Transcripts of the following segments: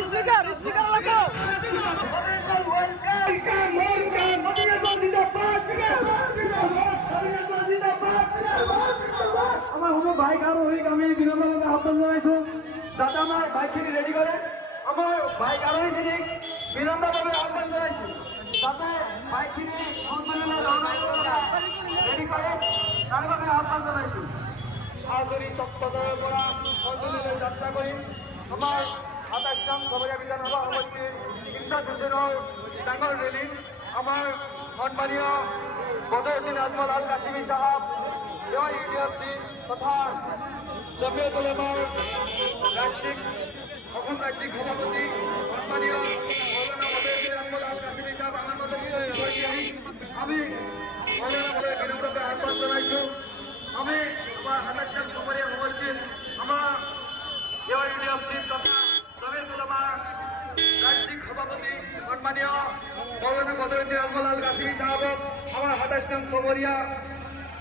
Speaker লাগাও। আমার কোনো বাইক আরো হয়ে আমি বিনোদনকে আহ্বান জানাইছো যাতে আমার বাইকখিনি রেডি করে আমার বাইক আরোহী তিনি বিনম্রভাবে আহ্বান জানাইছি যাতে বাইকখিনি রেডি করে তার ভাবে আহ্বান জানাইছি আজরি তৎপরতার করা সম্মেলনে যাত্রা করি আমার ২৭ নং খবরিয়া বিধানসভা সমষ্টির ইমদাদ হোসেনের ডাঙর রেলি আমার সম্মানীয় বদরউদ্দিন আজমল আল কাশিমি সাহেব ইউনিভার্সিটি তথা জমিয়ত উলামার রাষ্ট্রিক অসম রাজ্যিক সভাপতি সম্মানীয় মৌলানা বদরউদ্দিন আজমল আল কাশিমি সাহেব আমার মধ্যে আমি মৌলানা বিনম্রভাবে আহ্বান জানাইছো আমি আমার ২৭ নং খবরিয়া সমষ্টির আমার ইউনিভার্সিটি তথা জমিয়ত উলামার রাষ্ট্রিক সভাপতি সম্মানীয় মৌলানা বদরউদ্দিন আজমল আল কাশিমি সাহেব আমার ২৭ নং খবরিয়া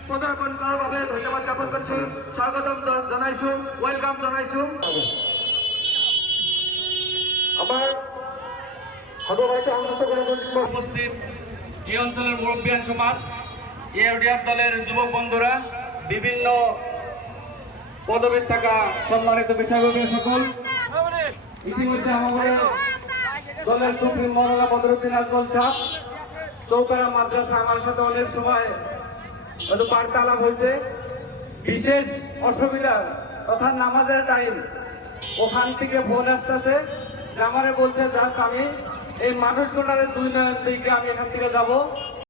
পদার্পণ করার বাবে ধন্যবাদ জ্ঞাপন করছি স্বাগতম জানাইছো ওয়েলকাম জানাইছো আমার উপস্থিত এই অঞ্চলের মুরব্বিয়ান সমাজ ইউডিএফ দলের যুবক বন্ধুরা বিভিন্ন পদবীর থাকা সম্মানিত বিষয়ববীর সকল ইতিমধ্যে আমাদের দলের সুপ্রিম মৌলানা বদরউদ্দিন আজমল সাহেব চৌপাড়া মাদ্রাসা আমার সাথে অনেক সময় বার্তালাপ হয়েছে বিশেষ অসুবিধা তথা নামাজের টাইম ওখান থেকে ফোন আসতেছে যে আমারে বলছে যাক আমি এই মানুষগুলোর 2 নয়ন দিকে আমি এখান থেকে যাবো